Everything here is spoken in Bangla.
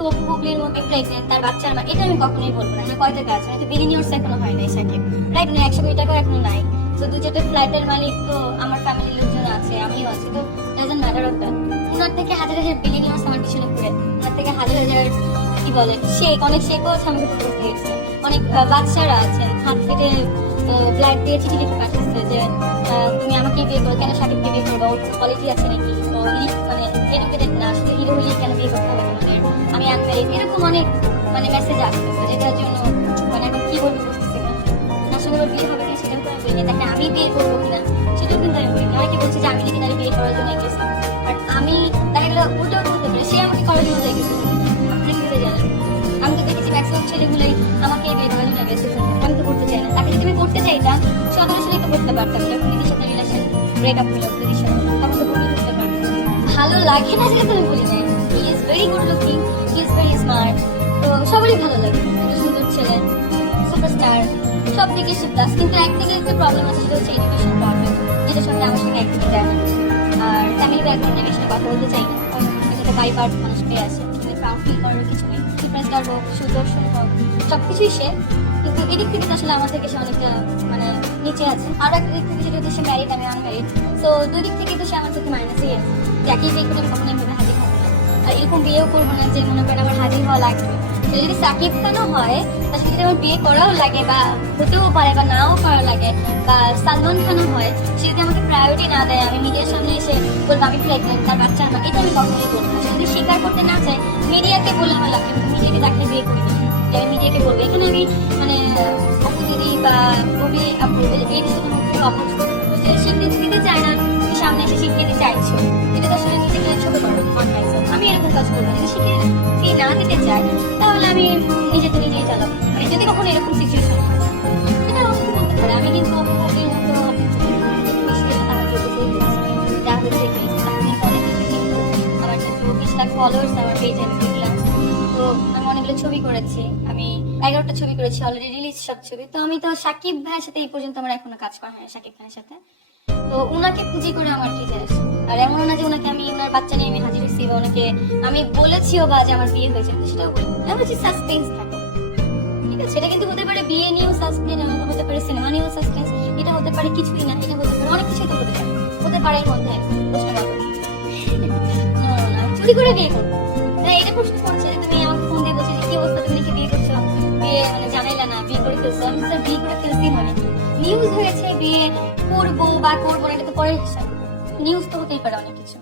যেহেতু অপু বুবলির মধ্যে প্রেগনেন্ট, তার বাচ্চার মা, এটা আমি কখনোই বলবো না। কয় টাকা আছে, তো বিলিনিয়ার্স এখনো হয় নাই সাকিব, রাইট? 100 কোটি টাকা এখনো নাই। তো 2-4টা ফ্ল্যাটের মালিক তো আমার ফ্যামিলির লোকজন আছে, আমিও আছি, তো ডাজন্ট ম্যাটার অফ দ্যাট। ওনার থেকে হাজার হাজার বিলিনিয়ার্স আমার পিছনে ঘুরে, ওনার থেকে হাজার হাজার কি বলে শেখ, অনেক শেখও আছে আমাকে প্রপোজ দিয়েছে, অনেক বাচ্চারা আছেন হাত কেটে ব্লাড দিয়ে চিঠি লিখে পাঠিয়েছে যে তুমি আমাকে বিয়ে করো, কেন সাকিবকে বিয়ে করবো, কোয়ালিটি আছে নাকি, মানে এডুকেটেড না, আসলে হিরো হলে কেন বিয়ে করতে হবে তোমাদের, আমি আনম্যারিড, এরকম অনেক মানে মেসেজ আসতেছে, যেটার জন্য মানে এখন কি বলবো বুঝতেছি না। আসলে ওর বিয়ে হবে কিনা সেটাও তো আমি বলিনি, তাকে আমি বিয়ে করবো কিনা সেটাও কিন্তু আমি বলিনি। অনেকে বলছে যে আমি কিনা বিয়ে করার জন্য গেছি, বাট আমি তাকে উল্টাও বলতে পারি, সে আমাকে করার জন্য গেছে, আপনি কি জানেন? আমি তো দেখেছি ম্যাক্সিমাম ছেলেগুলোই আমাকে বিয়ে করার জন্য গেছে, আমি তো করতে চাই না। তাকে যদি আমি করতে চাইতাম সরাসরি তো করতে পারতাম, যখন নিজের সাথে রিলেশন ব্রেকআপ হলো দিদির সাথে, তখন তো বলে করতে পারতাম। ভালো লাগে না যেটা তুমি বলি নাই, he is very good looking, he is very smart, তো সবারই ভালো লাগে, সুন্দর ছেলে, সুপারস্টার, সব দিকে সে প্লাস। কিন্তু একদিকে একটা প্রবলেম আছে, সেটা হচ্ছে এডুকেশন প্রবলেম, যেটা সঙ্গে আমার সঙ্গে একদিকে যায় না। আর ফ্যামিলি ব্যাকগ্রাউন্ড নিয়ে বেশি কথা বলতে চাই না, এটা বাই বার্থ মানুষ পেয়ে আসে, তুমি প্রাউড ফিল করার কিছু নেই। সুপারস্টার হোক, সুদর্শন হোক, সবকিছুই সে, কিন্তু এদিক থেকে তো আসলে আমার থেকে সে অনেকটা মানে নিচে আছে। আর একটা দিক থেকে যেটা হচ্ছে সে ম্যারিড, আমি আনম্যারিড, তো দুই দিক থেকে তো সে আমার থেকে মাইনাসই আছে। যাকেই বিয়ে করে আমি কখনোই ভাবে হাজির হবো না, আর এরকম বিয়েও করবো না যে মনে করেন আমার হাজির হওয়া লাগবে। যদি সাকিব খানও হয়, তার সাথে যদি আমার বিয়ে করাও লাগে বা হতেও পারে বা নাও করা লাগে, বা সালমান খানও হয়, সে যদি আমাকে প্রায়োরিটি না দেয়, আমি মিডিয়ার সামনে এসে বলবো আমি প্রেগনেন্ট, তার বাচ্চা আমার, এটা আমি কখনোই বলবো না। যদি স্বীকার করতে না চাই, মিডিয়াকে বলে আমার লাগবে, মিডিয়াকে ডাকলে বিয়ে করি না, আমি মিডিয়াকে বলবো। এখানে আমি মানে অপু দিদি বা কবি আপু এই বিষয়টা অপোজ করবো, যে স্বীকৃতি দিতে চায় না, তুমি সামনে এসে স্বীকৃতি চাইছো, এটা তো আসলে নিজেকে ছোট করো। আমি এরকম কাজ করবো, যদি স্বীকৃতি না দিতে চাই তাহলে আমি নিজেকে নিজেই চালাবো, মানে যদি কখনো এরকম সিচুয়েশন হয় সেটা অবশ্য বলতে পারে। আমি কিন্তু অপুর মতো যা হচ্ছে কি আমার 20 লাখ ফলোয়ার্স আমার পেজে আমি দেখলাম, তো আমি অনেকগুলো ছবি করেছি, আমি 11টা ছবি করেছি অলরেডি, রিলিজ সব ছবি। তো আমি তো সাকিব ভাইয়ের সাথে এই পর্যন্ত আমার এখনো কাজ করা হয় সাকিব খানের সাথে, তো উনাকে পুঁজি করে আমার কি যায় আসে? আর এমন না যে ওনাকে আমি ওনার বাচ্চা নিয়ে আমি হাজির হয়েছি বা ওনাকে আমি বলেছিও বা যে আমার বিয়ে হয়েছে, সেটাও বলি। আমি বলছি সাসপেন্স থাকো, ঠিক আছে? এটা কিন্তু হতে পারে বিয়ে নিয়েও সাসপেন্স, হতে পারে সিনেমা নিয়েও সাসপেন্স, এটা হতে পারে কিছুই না, এটা হতে পারে অনেক কিছুই, তো হতে পারে এর মধ্যে প্রশ্ন করো না চুরি করে বিয়ে করবো না, এটা প্রশ্ন করছে যে তুমি আমাকে ফোন দিয়ে বলছো যে কি অবস্থা, তুমি নাকি বিয়ে করছো, বিয়ে মানে জানাইলা না, বিয়ে করে ফেলছো। আমি স্যার বিয়ে করে ফেলছি মানে নিউজ হয়েছে, বিয়ে করবো বা করবো না এটা তো পরের হিসাব, নিউজ তো হতেই পারে অনেক কিছু।